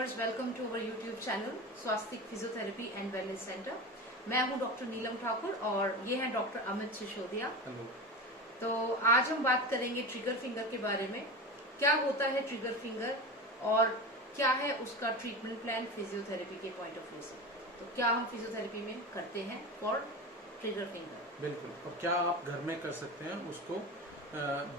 Viewers, welcome to our YouTube channel Swastik physiotherapy and wellness centre. मैं हूं doctor नीलम ठाकुर और ये हैं डॉक्टर अमित सिसोदिया। तो आज हम बात करेंगे ट्रिगर फिंगर के बारे में। क्या होता है ट्रिगर फिंगर और क्या है उसका ट्रीटमेंट प्लान फिजियोथेरेपी के पॉइंट ऑफ व्यू से। तो क्या हम फिजियोथेरेपी में करते हैं फॉर ट्रिगर फिंगर? बिल्कुल। और क्या आप घर में कर सकते हैं उसको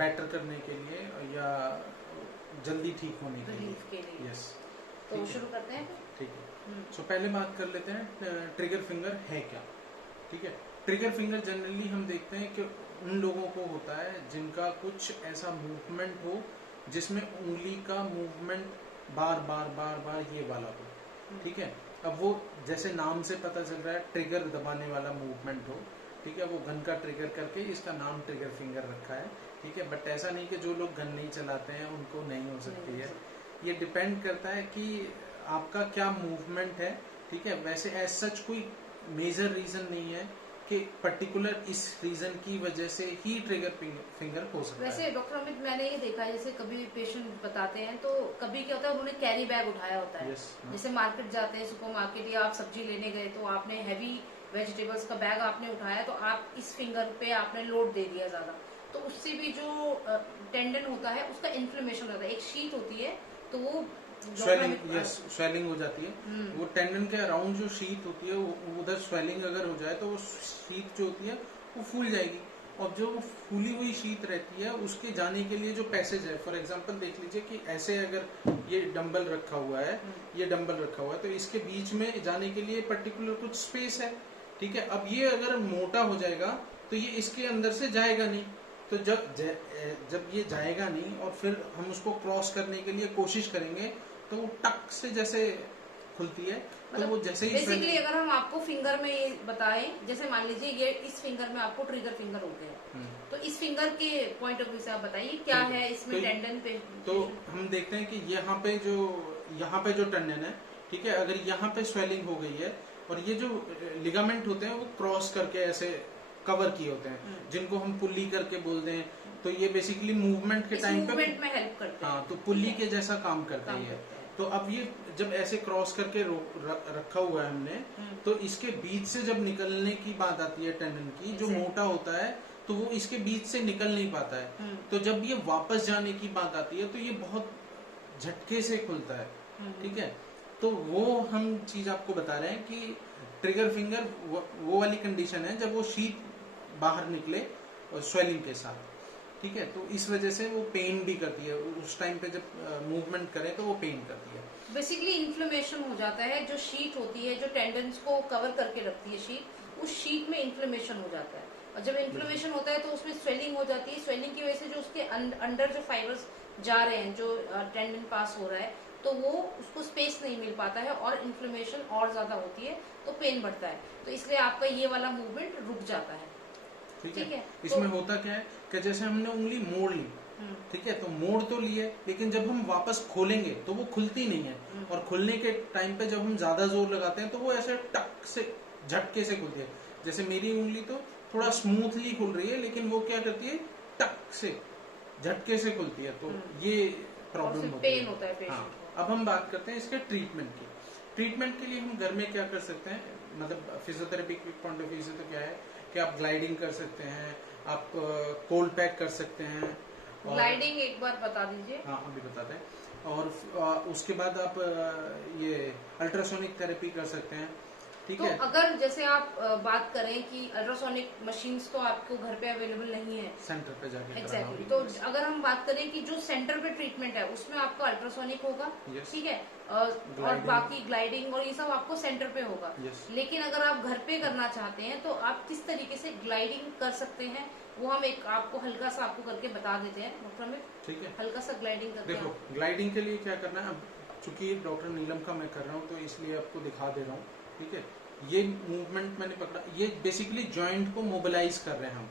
बेटर करने के लिए या जल्दी ठीक होने के लिए? यस। तो शुरू करते हैं। ठीक है। सो पहले बात कर लेते हैं ट्रिगर फिंगर है क्या। ठीक है। ट्रिगर फिंगर जनरली हम देखते हैं कि उन लोगों को होता है जिनका कुछ ऐसा मूवमेंट हो जिसमें उंगली का मूवमेंट बार बार बार बार ये वाला हो। ठीक है। अब वो जैसे नाम से पता चल रहा है ट्रिगर दबाने वाला मूवमेंट हो। ठीक है। वो गन का ट्रिगर करके इसका नाम ट्रिगर फिंगर रखा है। ठीक है। बट ऐसा नहीं कि जो लोग गन नहीं चलाते हैं उनको नहीं हो सकती है। ये डिपेंड करता है कि आपका क्या मूवमेंट है। ठीक है। वैसे एज सच कोई मेजर रीजन नहीं है कि पर्टिकुलर इस रीजन की वजह से ही ट्रिगर फिंगर हो सकता है। वैसे डॉक्टर अमित, मैंने ये देखा है जैसे कभी पेशेंट बताते हैं तो कभी क्या होता है उन्होंने कैरी बैग उठाया होता है। जैसे मार्केट जाते हैं, सुपर मार्केट या आप सब्जी लेने गए तो आपने हैवी वेजिटेबल्स का बैग आपने उठाया तो आप इस फिंगर पे आपने लोड दे दिया ज्यादा, तो उससे भी जो टेंडन होता है उसका इन्फ्लेमेशन होता है। एक शीट होती है तो वो स्वेलिंग हो जाती है। वो टेंडन के अराउंड जो शीट होती है उधर स्वेलिंग अगर हो जाए तो वो शीट जो होती है वो फूल जाएगी। और जो फूली हुई शीट रहती है उसके जाने के लिए जो पैसेज है, फॉर एग्जांपल देख लीजिए कि ऐसे अगर ये डंबल रखा हुआ है, ये डंबल रखा हुआ है तो इसके बीच में जाने के लिए पर्टिकुलर कुछ स्पेस है। ठीक है। अब ये अगर मोटा हो जाएगा तो ये इसके अंदर से जाएगा नहीं। तो जब ये जाएगा नहीं और फिर हम उसको क्रॉस करने के लिए कोशिश करेंगे तो वो टक से जैसे खुलती है। तो वो जैसे ही बेसिकली अगर हम आपको फिंगर में ये बताएं, जैसे मान लीजिए ये इस फिंगर में आपको ट्रिगर फिंगर हो गया, तो इस फिंगर के पॉइंट ऑफ व्यू से आप बताइए क्या है इसमें टेंडन पे। तो हम देखते हैं कि यहाँ पे जो टेंडन है, ठीक है, अगर यहाँ पे स्वेलिंग हो गई है और ये जो लिगामेंट होते हैं वो क्रॉस करके ऐसे कवर किए होते हैं, जिनको हम पुल्ली करके बोलते हैं। तो ये बेसिकली मूवमेंट के टाइम पे में हेल्प करते हैं। हाँ, तो पुल्ली के जैसा काम करता है। तो अब ये जब ऐसे क्रॉस करके रखा हुआ है हमने, तो इसके बीच से जब निकलने की बात आती है टेंडन की, जो मोटा होता है तो वो इसके बीच से निकल नहीं पाता है। तो जब ये वापस जाने की बात आती है तो ये बहुत झटके से खुलता है। ठीक है। तो वो हम चीज आपको बता रहे हैं कि ट्रिगर फिंगर वो वाली कंडीशन है जब वो शीट बाहर निकले और स्वेलिंग के साथ। ठीक है। तो इस वजह से वो पेन भी करती है उस टाइम पे जब मूवमेंट करे तो वो पेन करती है। बेसिकली इन्फ्लेमेशन हो जाता है। जो शीट होती है जो टेंडन्स को कवर करके रखती है शीट, उस शीट में इन्फ्लेमेशन हो जाता है। और जब इन्फ्लेमेशन होता है तो उसमें स्वेलिंग हो जाती है। स्वेलिंग की वजह से जो उसके अंडर जो फाइबर्स जा रहे हैं, जो टेंडन पास हो रहा है, तो वो उसको स्पेस नहीं मिल पाता है और इन्फ्लेमेशन और ज्यादा होती है तो पेन बढ़ता है। तो इसलिए आपका ये वाला मूवमेंट रुक जाता है। ठीक है। इसमें होता क्या है कि जैसे हमने उंगली मोड़ ली, ठीक है, तो मोड़ तो लिए, लेकिन जब हम वापस खोलेंगे तो वो खुलती नहीं है। और खुलने के टाइम पे जब हम ज्यादा जोर लगाते हैं तो वो ऐसे टक से झटके से खुलती है। जैसे मेरी उंगली तो थोड़ा स्मूथली खुल रही है, लेकिन वो क्या करती है, टक से झटके से खुलती है। तो ये प्रॉब्लम होता है। हाँ। अब हम बात करते हैं इसके ट्रीटमेंट की। ट्रीटमेंट के लिए हम घर में क्या कर सकते हैं, मतलब फिजियोथेरेपी के पॉइंट ऑफ व्यू से तो क्या है कि आप ग्लाइडिंग कर सकते हैं, आप कोल्ड पैक कर सकते हैं। ग्लाइडिंग एक बार बता दीजिए। हाँ, अभी बताते हैं। और उसके बाद आप ये अल्ट्रासोनिक थेरेपी कर सकते हैं। ठीक तो है। अगर जैसे आप बात करें कि अल्ट्रासोनिक मशीन्स तो आपको घर पे अवेलेबल नहीं है, सेंटर पे जाके एग्जैक्टली। तो अगर हम बात करें कि जो सेंटर पे ट्रीटमेंट है उसमें आपका अल्ट्रासोनिक होगा, ठीक है, और बाकी ग्लाइडिंग और ये सब आपको सेंटर पे होगा। लेकिन अगर आप घर पे करना चाहते हैं तो आप किस तरीके से ग्लाइडिंग कर सकते हैं वो हम एक आपको हल्का सा आपको करके बता देते हैं डॉक्टर अमित। ठीक है। हल्का सा ग्लाइडिंग करके देखो, ग्लाइडिंग के लिए क्या करना है, चूंकि डॉक्टर नीलम का मैं कर रहा हूँ तो इसलिए आपको दिखा दे रहा हूँ। ठीक है। ये मूवमेंट मैंने पकड़ा, ये बेसिकली जॉइंट को मोबिलाइज कर रहे हैं हम।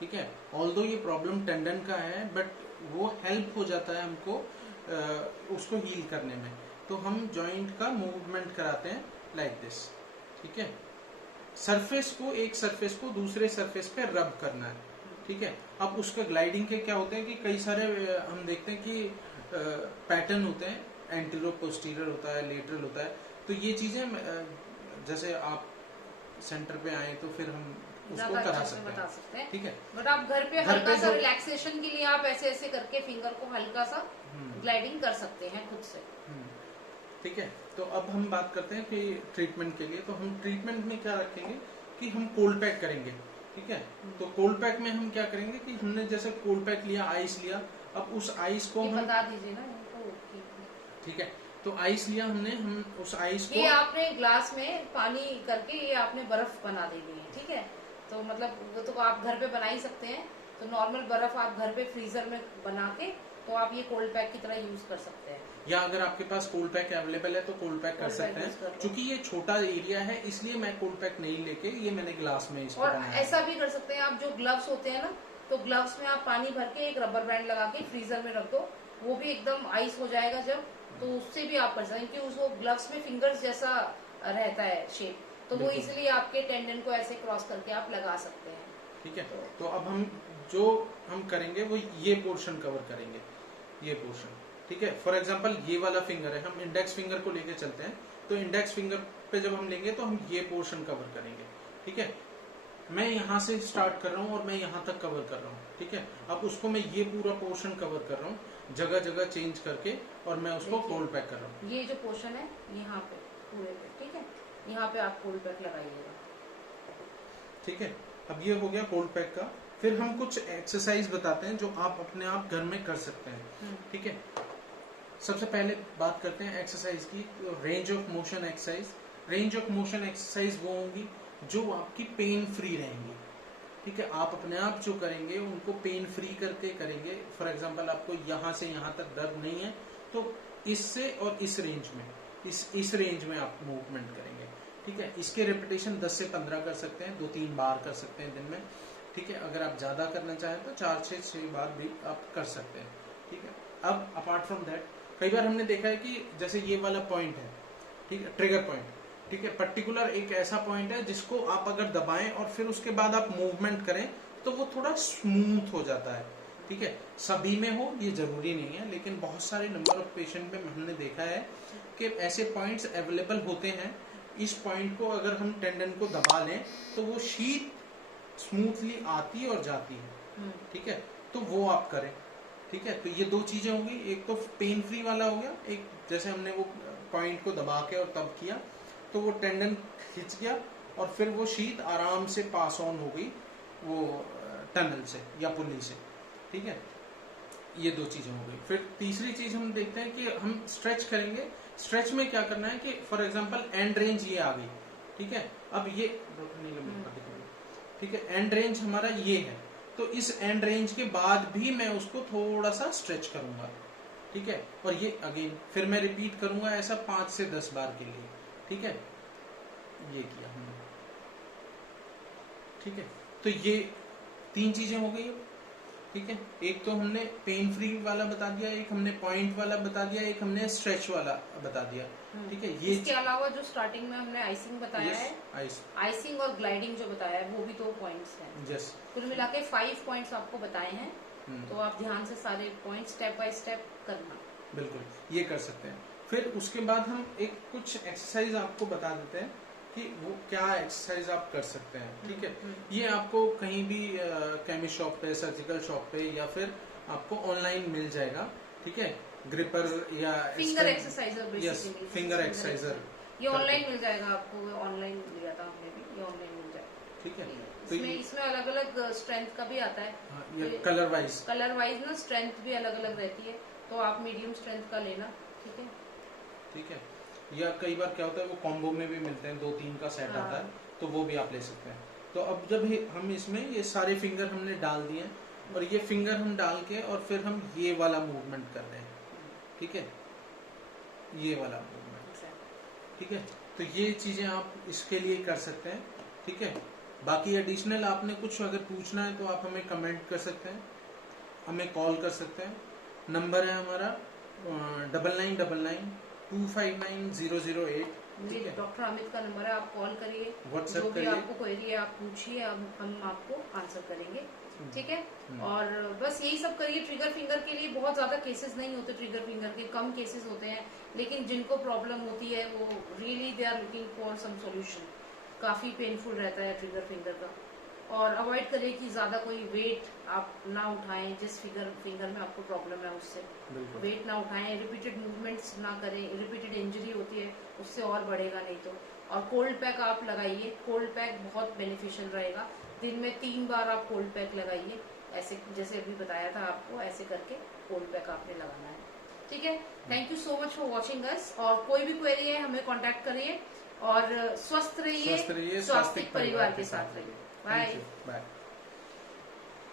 ठीक है। ऑल्दो ये प्रॉब्लम टेंडन का है, बट वो हेल्प हो जाता है हमको उसको हील करने में। तो हम जॉइंट का मूवमेंट कराते हैं लाइक दिस। ठीक है। एक सरफेस को दूसरे सरफेस पे रब करना है। ठीक है। अब उसका ग्लाइडिंग के क्या होते हैं कि कई सारे हम देखते हैं कि पैटर्न होते हैं एंटीरो पोस्टीरियर होता है, लेटरल होता है। तो ये चीजें जैसे आप सेंटर पे आए तो फिर हम उसको करा सकते हैं, ठीक है। बट आप घर पे हल्का सा रिलैक्सेशन के लिए आप ऐसे ऐसे करके फिंगर को हल्का सा ग्लाइडिंग कर सकते हैं खुद से, ठीक है। तो अब हम बात करते हैं कि ट्रीटमेंट के लिए, तो हम ट्रीटमेंट में क्या रखेंगे कि हम कोल्ड पैक करेंगे, ठीक है। तो कोल्ड पैक में हम क्या करेंगे कि हमने जैसे कोल्ड पैक लिया, आइस लिया, अब उस आइस को हम बता दीजिए ना इनको, ठीक है। तो आइस लिया हमने, हम उस आइस को, ये आपने ग्लास में पानी करके ये आपने बर्फ बना देनी है, ठीक है। तो मतलब वो तो आप घर पे बना ही सकते हैं। तो नॉर्मल बर्फ आप घर पे फ्रीजर में बना के तो आप ये कोल्ड पैक की तरह यूज कर सकते हैं, या अगर आपके पास कोल्ड पैक अवेलेबल है तो कोल्ड पैक कर सकते हैं। क्योंकि ये छोटा एरिया है इसलिए मैं कोल्ड पैक नहीं लेके ये मैंने ग्लास में इसको और बनाया। ऐसा भी कर सकते हैं आप, जो ग्लव्स होते हैं ना, तो ग्लव्स में आप पानी भर के एक रबर बैंड लगा के फ्रीजर में रख दो, वो भी एकदम आइस हो जाएगा जब, तो उससे भी आप कर सकते हैं क्योंकि उसको ग्लव्स में फिंगर्स जैसा रहता है शेप, तो वो इजिली आपके टेंडन को ऐसे क्रॉस करके आप लगा सकते हैं, ठीक है। तो अब हम करेंगे वो ये पोर्शन कवर करेंगे, ये पोर्शन, ठीक है। फॉर एग्जांपल ये वाला फिंगर है, हम इंडेक्स फिंगर को लेके चलते हैं, तो इंडेक्स फिंगर पे जब हम लेंगे तो हम ये पोर्शन कवर करेंगे, ठीक है। मैं यहाँ से स्टार्ट कर रहा हूँ और मैं यहाँ तक कवर कर रहा हूँ, ठीक है। अब उसको मैं ये पूरा पोर्शन कवर कर रहा हूँ, जगह जगह चेंज करके, और मैं उसको कोल्ड पैक कर रहा हूँ। ये जो पोर्शन है यहाँ पे पूरे पे, ठीक है, यहाँ पे आप कोल्ड पैक लगाइएगा, ठीक है। अब ये हो गया कोल्ड पैक का। फिर हम कुछ एक्सरसाइज बताते हैं जो आप अपने आप घर में कर सकते हैं, ठीक है। सबसे पहले बात करते हैं एक्सरसाइज की, range of motion exercise. Range of motion exercise वो होंगी जो आपकी पेन फ्री रहेंगी, ठीक है। आप अपने आप जो करेंगे उनको पेन फ्री करके करेंगे। फॉर एग्जांपल आपको यहाँ से यहाँ तक दर्द नहीं है तो इससे और इस रेंज में, इस रेंज में आप मूवमेंट करेंगे, ठीक है। इसके रेपिटेशन 10 से 15 कर सकते हैं, 2-3 बार कर सकते हैं दिन में, ठीक है। अगर आप ज्यादा करना चाहें तो 4 से 6 बार भी आप कर सकते हैं, ठीक है। अब अपार्ट फ्रॉम दैट कई बार हमने देखा है कि जैसे ये वाला पॉइंट है, ठीक है, ट्रिगर पॉइंट, ठीक है, पर्टिकुलर एक ऐसा पॉइंट है जिसको आप अगर दबाएं और फिर उसके बाद आप मूवमेंट करें तो वो थोड़ा स्मूथ हो जाता है, ठीक है। सभी में हो ये जरूरी नहीं है, लेकिन बहुत सारे नंबर ऑफ पेशेंट में हमने देखा है कि ऐसे पॉइंट्स अवेलेबल होते हैं। इस पॉइंट को अगर हम टेंडन को दबा लें तो वो शीट स्मूथली आती और जाती है, ठीक है। तो वो आप करें, ठीक है। तो ये दो चीजें होंगी, एक तो पेन फ्री वाला हो गया, एक जैसे हमने वो पॉइंट को दबा के और तब किया तो वो टेंडन खिंच गया और फिर वो शीट आराम से पास ऑन हो गई वो टनल से या पुली से, ठीक है। ये दो चीजें हो गई। फिर तीसरी चीज हम देखते हैं कि हम स्ट्रेच करेंगे। स्ट्रेच में क्या करना है कि फॉर एग्जांपल एंड रेंज ये आ गई, ठीक है। अब ये ठीक है, एंड रेंज हमारा ये है, तो इस एंड रेंज के बाद भी मैं उसको थोड़ा सा स्ट्रेच करूंगा, ठीक है। और ये अगेन फिर मैं रिपीट करूंगा ऐसा 5 से 10 बार के लिए, ठीक है। ये किया हमने, ठीक है। तो ये 3 चीजें हो गई, ठीक है। एक तो हमने पेन फ्री वाला बता दिया, एक हमने पॉइंट वाला बता दिया, एक हमने स्ट्रेच वाला बता दिया, ठीक है। ये इसके अलावा जो स्टार्टिंग में हमने आइसिंग बताया है, आइसिंग और ग्लाइडिंग जो बताया है वो भी 2 पॉइंट्स हैं। कुल मिला के 5 पॉइंट्स आपको बताए हैं, तो आप ध्यान से सारे पॉइंट स्टेप बाय स्टेप करना। बिल्कुल ये कर सकते हैं। फिर उसके बाद हम एक कुछ एक्सरसाइज आपको बता देते हैं कि वो क्या एक्सरसाइज आप कर सकते हैं, ठीक है। ये आपको कहीं भी केमिस्ट शॉप पे, सर्जिकल शॉप पे या फिर आपको ऑनलाइन मिल जाएगा, ठीक है। ग्रिपर या finger exerciser, basically finger exerciser, ये ऑनलाइन मिल जाएगा आपको, ऑनलाइन लिया था हमने भी, ये ऑनलाइन मिल जाएगा, ठीक है। तो इसमें अलग अलग स्ट्रेंथ का भी आता है, ये कलर वाइज ना स्ट्रेंथ भी अलग अलग रहती है, तो आप मीडियम स्ट्रेंथ का लेना, ठीक है, ठीक है। या कई बार क्या होता है वो कॉम्बो में भी मिलते हैं, 2-3 का सेट आता है, तो वो भी आप ले सकते हैं। तो अब जब हम इसमें ये सारे फिंगर हमने डाल दिए और ये फिंगर हम डाल के और फिर हम ये वाला मूवमेंट कर रहे हैं, ठीक है, ये वाला मूवमेंट, ठीक है। तो ये चीजें आप इसके लिए कर सकते हैं, ठीक है। बाकी एडिशनल आपने कुछ अगर पूछना है तो आप हमें कमेंट कर सकते हैं, हमें कॉल कर सकते हैं। नंबर है हमारा 9999 259008, डॉक्टर अमित का नंबर है, आप कॉल करिए, व्हाट्सएप जो भी आपको क्वेरी है आप पूछिए, हम आपको आंसर करेंगे। ठीक है। और बस यही सब करिए। ट्रिगर फिंगर के लिए बहुत ज्यादा केसेस नहीं होते, ट्रिगर फिंगर के कम केसेस होते हैं, लेकिन जिनको प्रॉब्लम होती है वो really they are looking for some solution. काफी पेनफुल रहता है ट्रिगर फिंगर का। और अवॉइड करें कि ज्यादा कोई वेट आप ना उठाएं, जिस फिंगर में आपको प्रॉब्लम है उससे वेट ना उठाएं, रिपीटेड मूवमेंट्स ना करें, रिपीटेड इंजरी होती है उससे और बढ़ेगा नहीं तो। और कोल्ड पैक आप लगाइए, कोल्ड पैक बहुत बेनिफिशियल रहेगा। दिन में 3 बार आप कोल्ड पैक लगाइए, ऐसे जैसे अभी बताया था आपको, ऐसे करके कोल्ड पैक आपने लगाना है। ठीक है। Thank you so much for watching us. और कोई भी क्वेरी है हमें कॉन्टेक्ट करिए और स्वस्थ रहिए, स्वास्थ्य परिवार के साथ रहिए। बाय।